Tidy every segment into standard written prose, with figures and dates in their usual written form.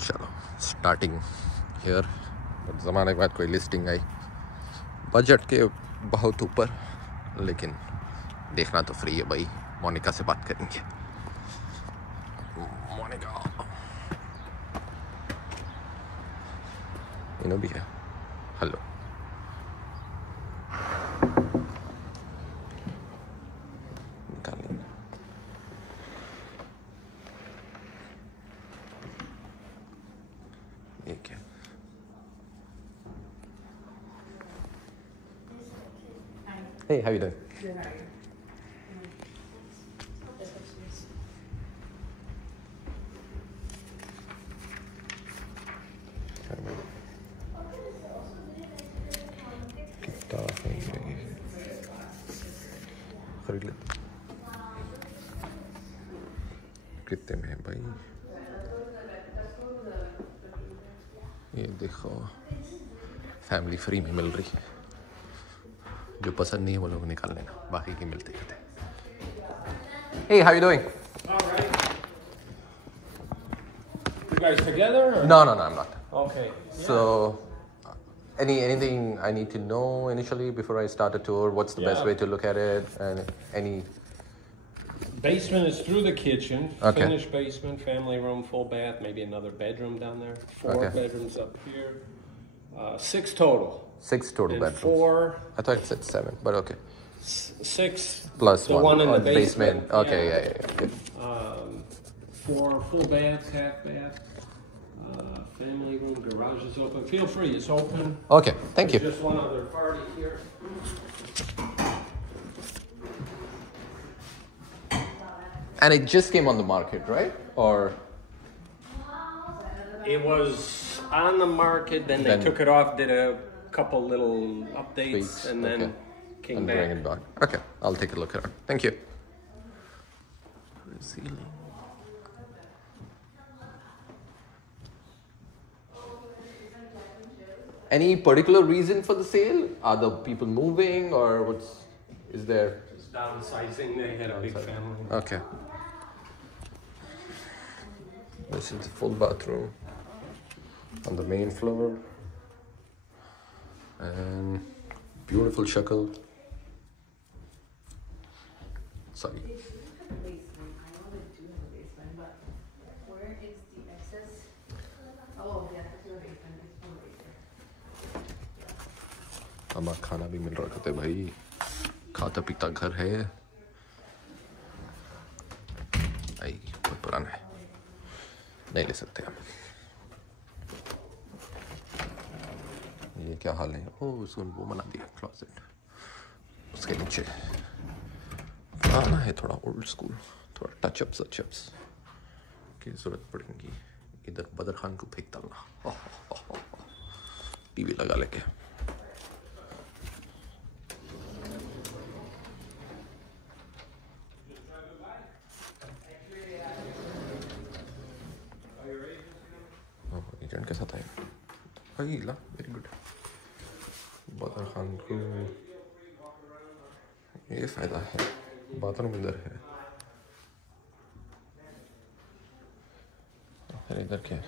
चलो starting hair. ज़माने के बाद कोई लिस्टिंग आई बजट के बहुत ऊपर, लेकिन देखना तो फ्री है भाई। मोनिका से बात करेंगे। मोनिका इन्हों भी है। हेलो, निकालेंगे। ये क्या? Hey, how you doing? Good, how are you? कितना है ये? खरीद ले। कितने में है भाई? ये देखो, फैमिली फ्री में मिल रही है। जो पसंद नहीं है वो लोग निकाल लेना, बाकी की मिलते रहते। Hey, how you doing? All right. You guys together? Or? No, I'm not. Okay. So, anything I need to know initially before I start a tour? What's the best way to look at it? And any Basement is through the kitchen. Okay. Finished basement, family room, full bath, maybe another bedroom down there. 4 Okay. bedrooms up here. 6 total. 6 total And bedrooms? 4. I thought it said 7, but okay. 6 Plus the one in the basement. Okay, Yeah. yeah. 4 full baths, half bath. Family room, garage is open. Feel free, it's open. Okay, thank you. There's just one other party here. And it just came on the market, right? Or It was on the market, then they Then- took it off, did a couple little updates, tweaks? and then Okay. came And back. bring it back. Okay, I'll take a look at it. Thank you. Ceiling. Any particular reason for the sale? Are the people moving, or is there? Just downsizing, they had a big family. Okay. This is the full bathroom on the main floor. And beautiful shackle. Sorry. Basement, I know they do have a basement, but where is the access? Oh, yeah, it's your basement, it's full basement. हमारा खाना भी मिल रहा कहते भाई, खाता पीता घर है। आई बहुत पुराना है, नहीं ले सकते हम। ये क्या हाल है? ओह, उसको वो बना दिया क्लोजेट। उसके नीचे पुराना है, थोड़ा ओल्ड स्कूल, थोड़ा टचअप्स की जरूरत पड़ेगी। इधर बदर खान को फेंक डालना। टीवी लगा लेके। एजेंट के साथ आएगा भाई ला, वेरी गुड। बदर खान को ये फायदा है, बाथरूम इधर है। फिर इधर क्या है?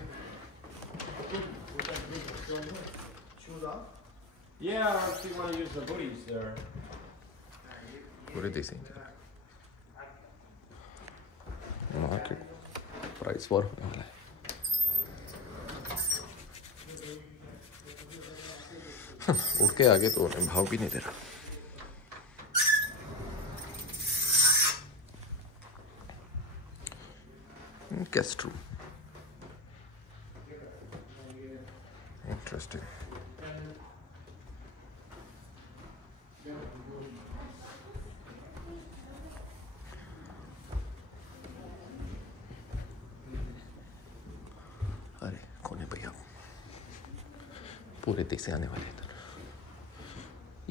Yeah, if you want to use the booties there. पूरे देसी मार्केट प्राइस वॉर होने वाला है। उठ के आगे तो उन्हें भाव भी नहीं दे रहा। Guest room, interesting. अरे कौन है भैया? पूरे देश से आने वाले इधर।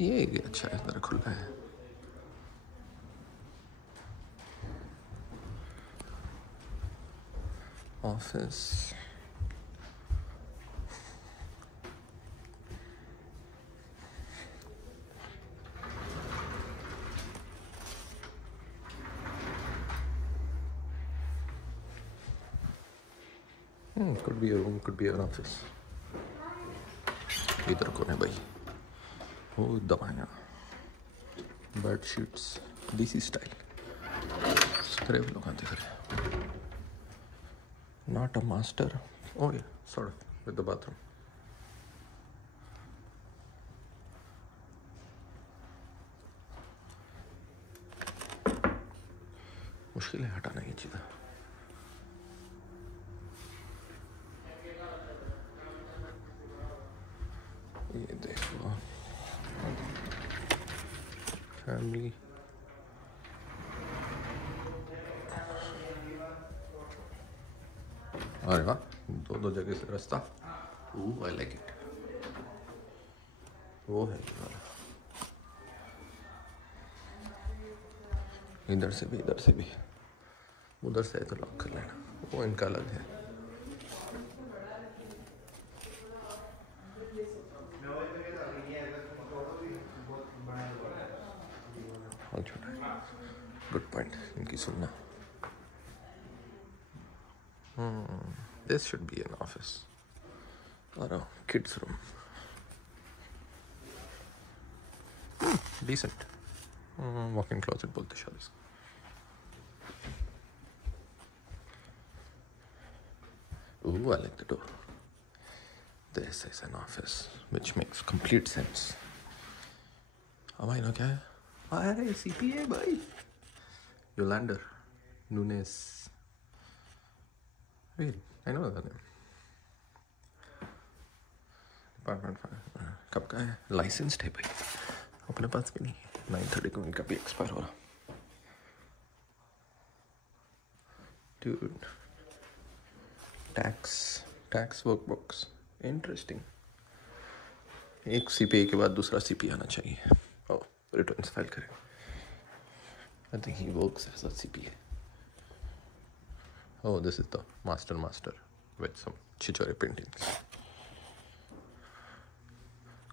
ये अच्छा है, इधर खुला है। Office, Could be a room, could be an office. इधर कौन है भाई? वो दवाइयाँ, bed sheets, DC style. Scrap लोग आते हैं. Not a master. Oh yeah, sort of with the bathroom. मुश्किल है हटाना ये चीज़. ये देखो फैमिली. अरे वाह, दो जगह से रास्ता. I like it. वो है ये वाला. इधर से भी, इधर से भी. उधर से है तो लॉक कर लेना. वो इनका अलग है. Good point. इनकी सुनना. This should be an office or a kids room. Decent. Walk-in closet बोलते शायद इसको. Ooh, I like the door. This is an office, which makes complete sense. अब भाई ना क्या है? अरे CPA भाई. Yolander Nunes. Really? I know that name. Department 5. कब का है? Licensed है भाई. अपने पास भी नहीं. 9:30 को इनका भी एक्सपायर हो रहा. Dude. Tax workbooks. Interesting. एक CPA के बाद दूसरा CPA आना चाहिए. Oh, returns फाइल करें. I think he works as a CPA. Oh, this is the master with some chichore paintings.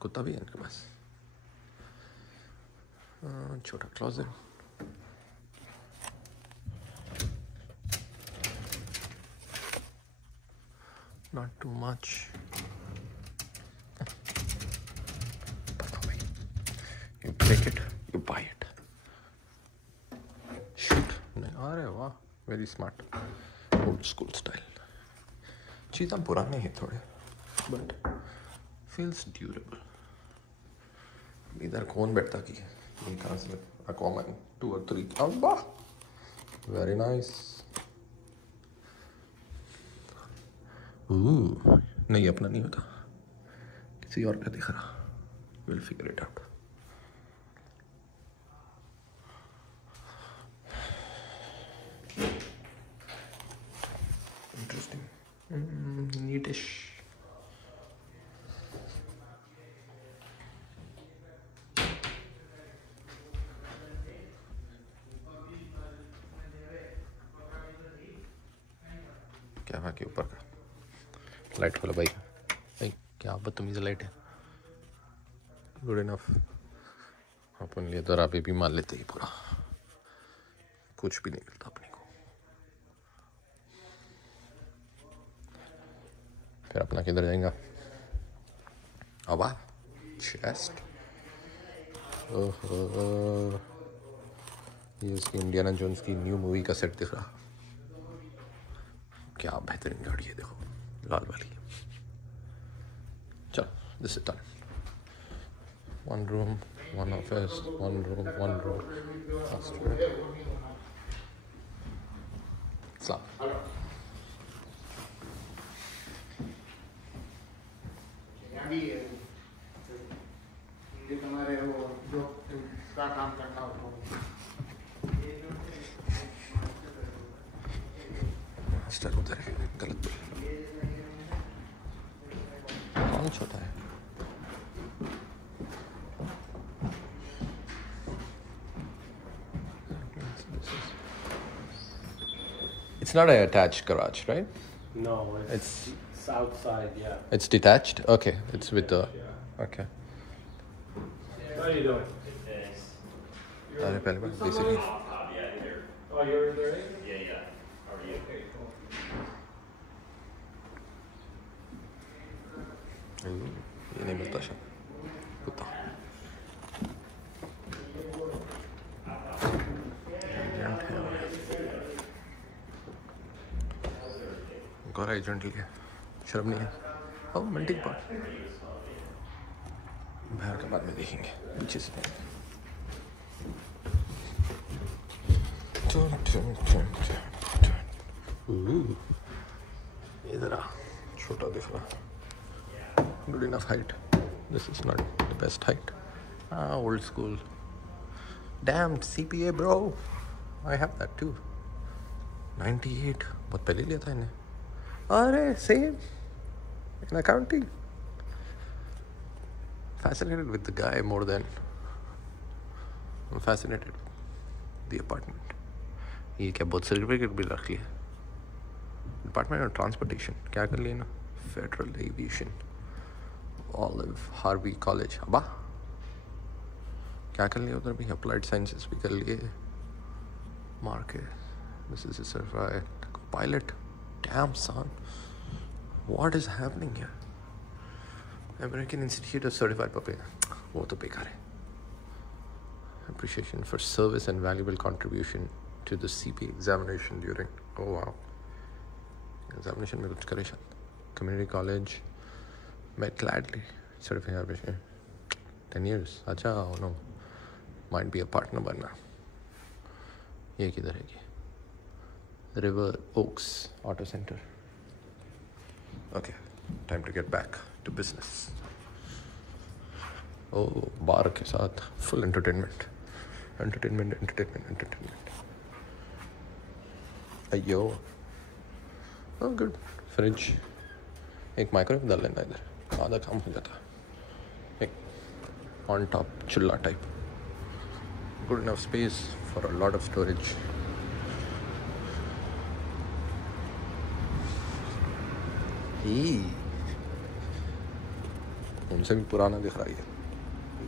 कुत्ता भी है इनके पास. छोटा closet. Not too much. You break it, you buy it. Shoot. अरे वाह, very smart. Old school style. चीज़ें पुराने हैं थोड़े, but feels durable. इधर कौन बैठता की? कहाँ से? A common 2 or 3. अब्बा, very nice. नहीं अपना नहीं होता, किसी और का दिख रहा. We'll figure it out. Interesting. Neatish. क्या बाकी ऊपर का लाइट खोलो भाई. भाई क्या बदतमीज लाइट है. Good enough. अपन लिए तो राबे भी मान लेते ही पूरा. कुछ भी नहीं मिलता अपने को. फिर अपना किधर जाएगा? अब चेस्ट. ओहो, ये उसकी इंडियाना जोन्स की न्यू मूवी का सेट दिख रहा. क्या बेहतरीन गाड़ी है, देखो लाल वाली. चलो, दिस इज डन. 1 room, 1 office, 1 room, 1 room. Stop. काम करना हो मास्टर उधर है, गलत कौन छोटा है? It's not an attached garage, right? No, it's outside, yeah. It's detached? Okay, it's with the... Okay. How you doing? अरे पहले बार basically. Oh, you're there? Yeah. How are you? Okay, cool. करता शायद कुत्ता. गोरा एजेंट लिया, शर्म नहीं है. ओ मेल्टिंग पॉट. बाहर के बाद में देखेंगे पीछे से. इधर आ, छोटा दिख रहा. Good enough height. This is not the best height. Old school. Damn, CPA bro. I have that too. 98. बहुत पहले लिया था इन्हें. अरे same. In accounting. Fascinated with the guy more than I'm fascinated with the apartment. ये क्या बहुत सर्टिफिकेट भी रख लिया. डिपार्टमेंट ऑफ ट्रांसपोर्टेशन क्या कर लिया ना. Federal aviation. Olive Harvey college. अबा क्या कर लिया उधर भी. अप्लाइड साइंसेस भी कर लिए. Market. This is certified pilot. Damn son, what is happening here. American Institute of Certified puppy. वो तो बेकार है. Appreciation for service and valuable contribution to the CP examination during. Oh wow. Examination में कुछ करे शायद. Community college. Met gladly. Certification. 10 years. अच्छा, oh no. Might be a partner बनना. ये किधर है ये? River Oaks Auto Center. Okay. Time to get back to business. Oh, bar के साथ full entertainment. Entertainment. अयो. Oh good. Fridge. एक माइक्रोवेव डाल लेना इधर. आधा काम हो जाता. एक on top चुल्ला type. Good enough space for a lot of storage. उनसे भी पुराना दिख रहा है.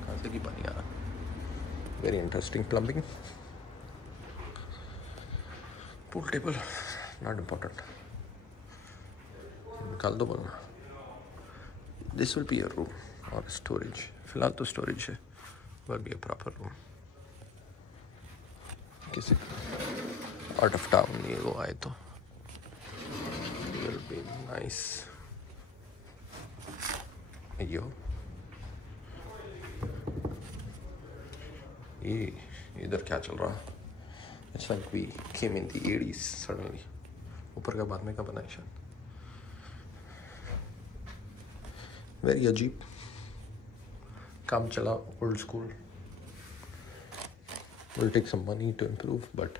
कहाँ से की पानी आ रहा. Very interesting plumbing. Pool table, not important. निकाल दो बोलना. This will be a room or a storage. फिलहाल तो storage है. Will be a proper room. किसी out of town ये वो आए तो will be nice. अयो. ये इधर क्या चल रहा. It's like we came in the 80s suddenly. ऊपर का बाद में का बना है शायद. Very अजीब. काम चला old school. Will take some money to improve, but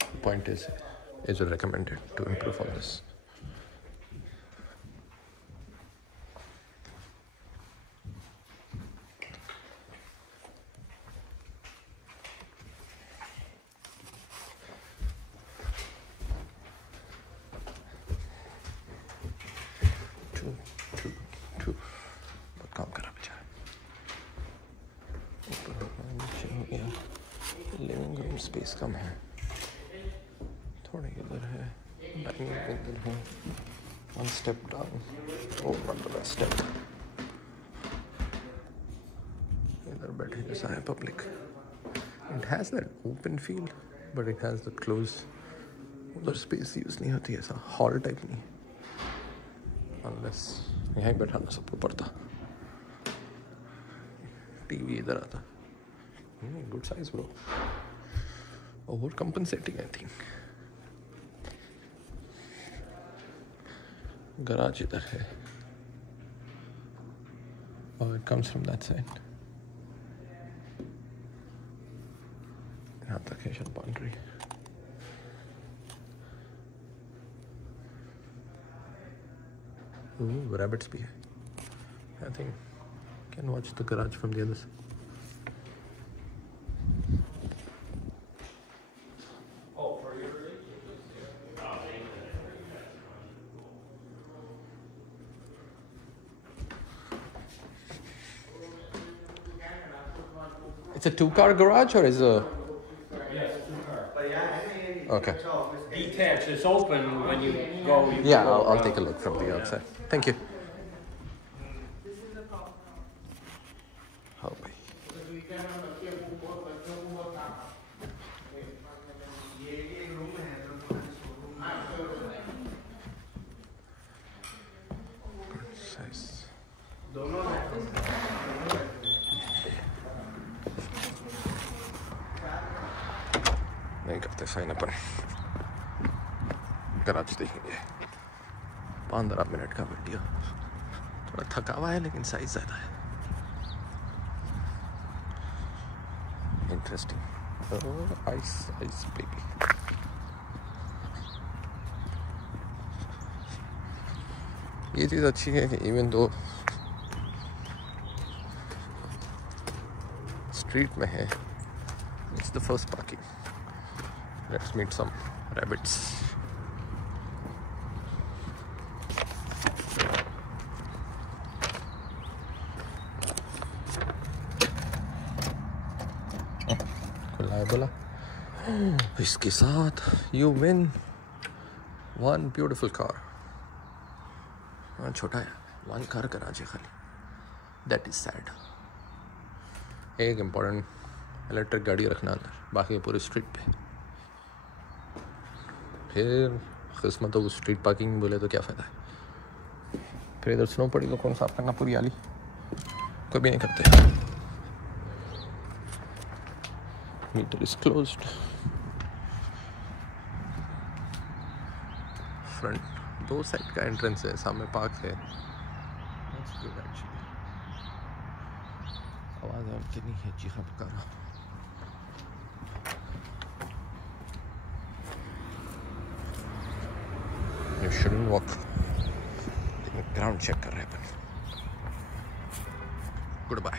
the point is it recommended to improve on this. बहुत काम करा बेचारा. लिविंग रूम स्पेस कम है. थोड़े इधर है. डाइनिंग इधर है. One step down. Oh not the best step. इधर बैठे जैसा है public. It has that open feel but it has the close. उधर स्पेस यूज़ नहीं होती. ऐसा हॉल टाइप नहीं. अनलेस यहीं बैठाना सबको पड़ता. टीवी इधर आता. Good size bro. Over compensating I think. Garage इधर है. और it comes from that side. यहाँ तक है शायद बाउंड्री. Ooh, rabbits भी है. I think can watch the garage from the other side. It's a 2-car garage or is a? Yes, 2-car. Okay. Detached. It's open when you go. Yeah, I'll take a look from the outside. Thank you. This is a call. Fine अपन गराज देखेंगे। 15 मिनट का वीडियो, थोड़ा थका हुआ है लेकिन साइज ज़्यादा है। Interesting. Ice ice baby. ये चीज़ अच्छी है कि इवन दो स्ट्रीट में है, it's the first parking. Let's meet some rabbits. खुला है बोला। इसके साथ यू विन 1 ब्यूटिफुल कार। हाँ छोटा है, 1 कार गराज है खाली। That is sad. एक इम्पोर्टेंट इलेक्ट्रिक गाड़ी रखना अंदर, बाकी पूरी स्ट्रीट पे। फिर किस्मत हो स्ट्रीट पार्किंग बोले तो क्या फ़ायदा है। फिर इधर स्नो पड़ी तो कौन साफ करना पूरी आली, कोई भी नहीं करते। Meter is closed. Front 2 side का एंट्रेंस है, सामने पार्क है। आवाज़ और कितनी है चीखा पुकारा। You shouldn't walk. Ground check कर रहे हैं अपन। Good bye.